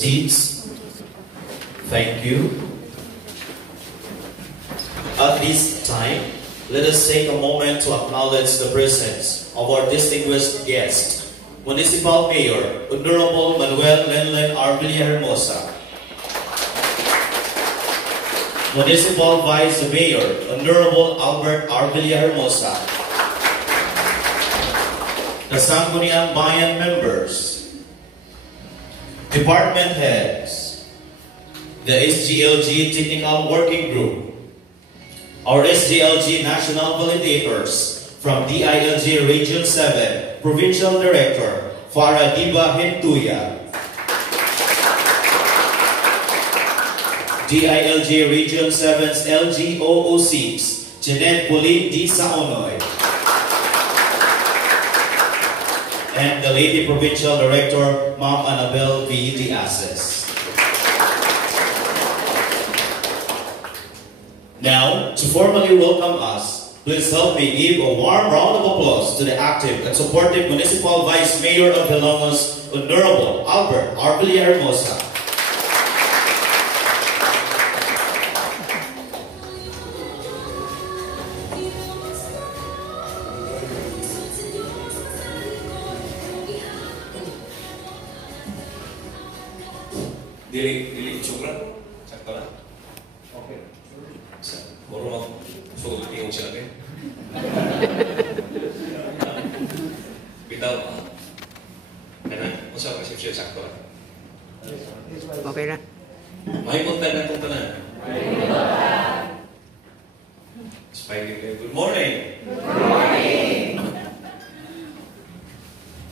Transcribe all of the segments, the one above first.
Seats. Thank you. At this time, let us take a moment to acknowledge the presence of our distinguished guest, Municipal Mayor Honorable Manuel Lenlen R. Villahermosa, Municipal Vice Mayor Honorable Albert R. Villahermosa, the Sangguniang Bayan members, department heads, the SGLG Technical Working Group, our SGLG National Validators from DILG Region 7, Provincial Director Farah Diba Hentuya, DILG Region 7's LGOO6, Jeanette Bulin D. Saonoy, and the Lady Provincial Director, Ma'am Annabel V. Diazes. Now, to formally welcome us, please help me give a warm round of applause to the active and supportive Municipal Vice Mayor of Ilongos, Honorable Albert R. Villahermosa. Dili itsura, sakto na. Okay. Moro mag-suot yung siya natin. Bitaw. Kaya usap kasi siya sakto na. Okay na. Mahipuntan na itong tanan. Spidey, good morning. Good morning.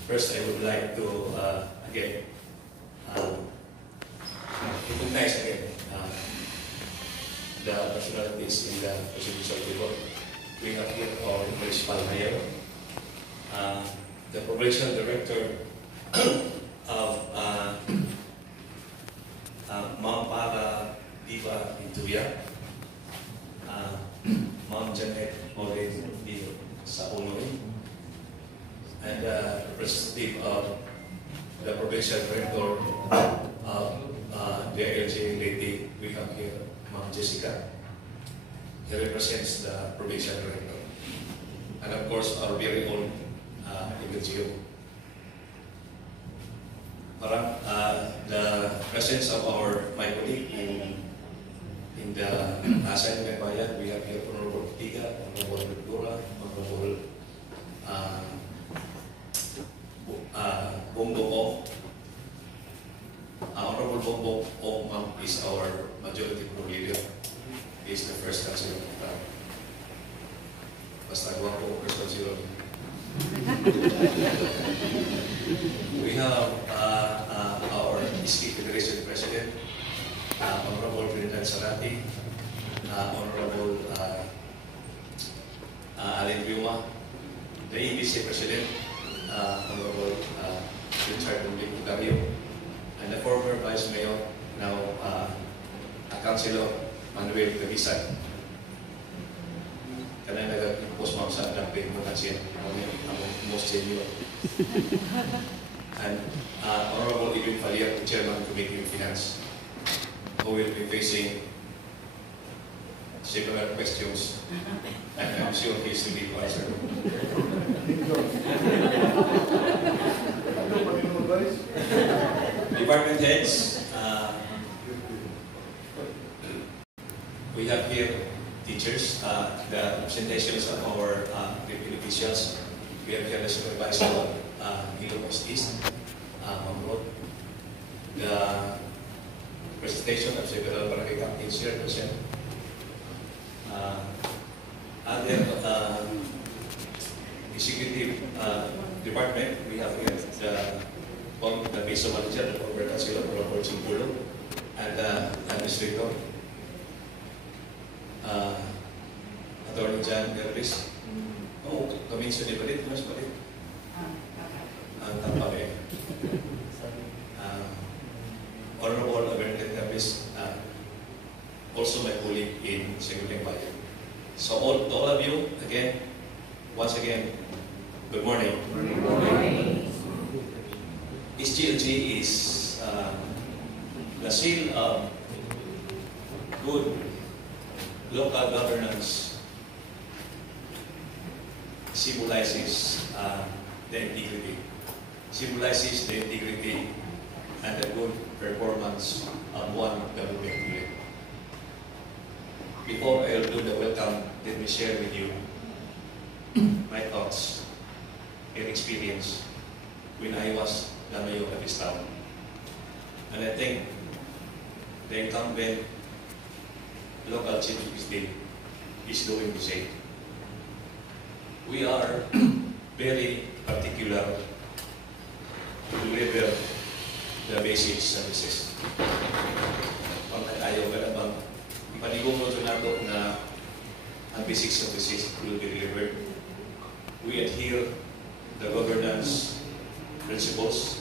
First, I would like to, again, recognize again the personalities in the presidential table. We have here our Municipal Mayor, the Provincial Director of Ma'am Farah Diba Hentuya, Ma'am Jeanette Bulin D. Saonoy, and the representative of the Provincial Director of the LG lady we have here, Ma'am Jessica. He represents the Provincial Director. And of course, our very own LGU. Parang the presence of my colleague in the assignment bayan, we have here Honorable Tiga, Honorable Victoria, Honorable Bongbong. Honorable Bongbong Ong is our majority pro leader. He is the first councilor. Basta guwapo, first councilor. We have our Iski Federation President, Honorable Trinidad Sarati, Honorable Allen Viuma, the EBC President, Honorable Richard Dario, and the former Vice Mayor, now Councilor Manuel Cabisan. Kanang nag-post mo sa damping mo kasi ang most senior. And Honorable Edwin Falier, Chairman Committee on Finance, who will be facing similar questions, and I'm sure he is to be answered. Department heads, we have here teachers, the representations of our deputy officials. We have here the supervisor of Ilocos East, Mamrod, the presentation of several barangay captains here present. Other executive department, we have here the Base Manager, the Corporate Councilor, Robert Chimpulo, and the Administrator, Attorney John Gervis. Oh, kaminsan ni Balit, mas Balit. Ang tapake. Honorable American Gervis, also my colleague in Sangguniang Bayan. So to all of you, again, once again, good morning. Good morning. SGLG is the seal of good local governance symbolizes the integrity. Symbolizes the integrity and the good performance of one government unit. Before I do the welcome, let me share with you my thoughts and experience when I was the mayor of this town. And I think the incumbent local chief executive is doing the same. We are very particular to deliver the basic services. Pag ayaw ka na bang ipaniguro sa nato na ang basic services will be delivered. We adhere the governance principles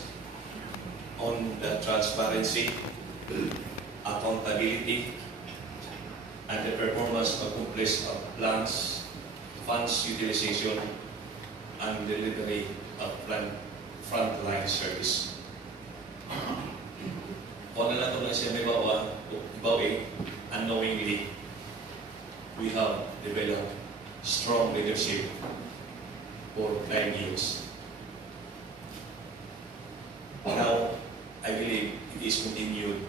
on the transparency, accountability, and the performance of complex of plans, funds utilization, and delivery of frontline service. Kung na nato lang siya may bawi, unknowingly, we have developed strong leadership for 9 years. Now, I believe it is continued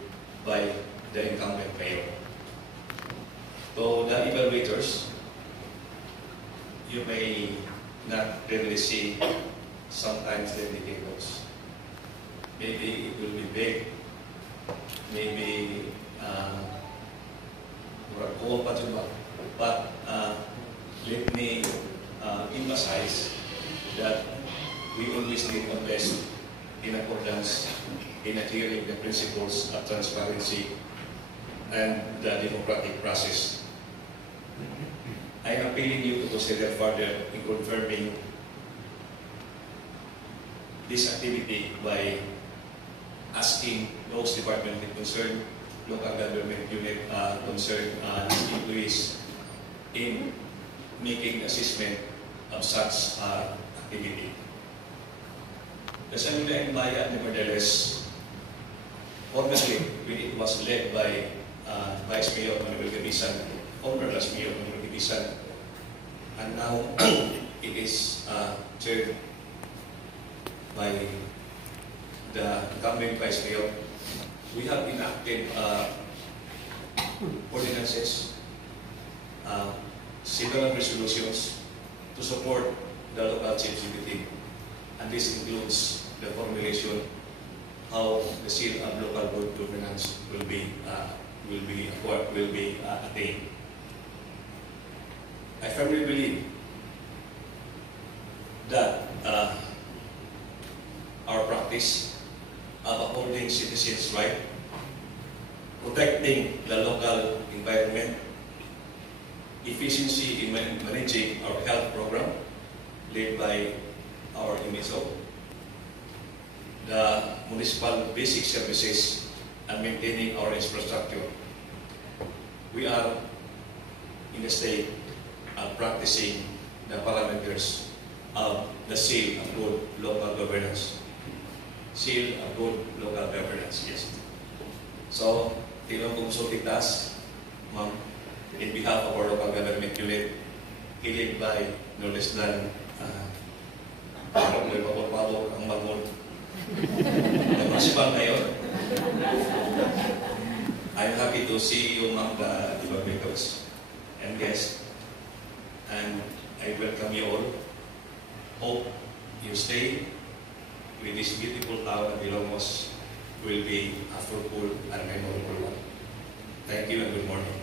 by the incumbent mayor. So the evaluators, you may not really see sometimes the indicators. Maybe it will be big, maybe but let me emphasize that we always need our best in accordance in adhering the principles of transparency and the democratic process. I am appealing you to consider further in confirming this activity by asking those department concerned, local government unit concerned employees in making assessment of such activity. The Sangguniang Bayan, nevertheless, formerly when it was led by Vice Mayor Manuel Gabisan, former last Mayor Manuel Gabisan, and now it is chaired by the incumbent Vice Mayor. We have enacted ordinances, several resolutions to support the local chief executive, and this includes the formulation how the seal of local board governance will be attained. I firmly believe that our practice of upholding citizens' right, protecting the local environment, efficiency in managing our health program led by our MSO, the municipal basic services, and maintaining our infrastructure. We are in the state of practicing the parameters of the seal of good local governance. Seal of good local governance, yes. So, tinong kumsultitas, ma'am, in behalf of our local government unit, headed by no less than may papapalo ang bangon the municipal mayor. I'm happy to see you, ma'am, the evaluators and guests, and I welcome you all. Hope you stay with this beautiful town of Ilongos will be a fruitful and memorable one. Thank you and good morning.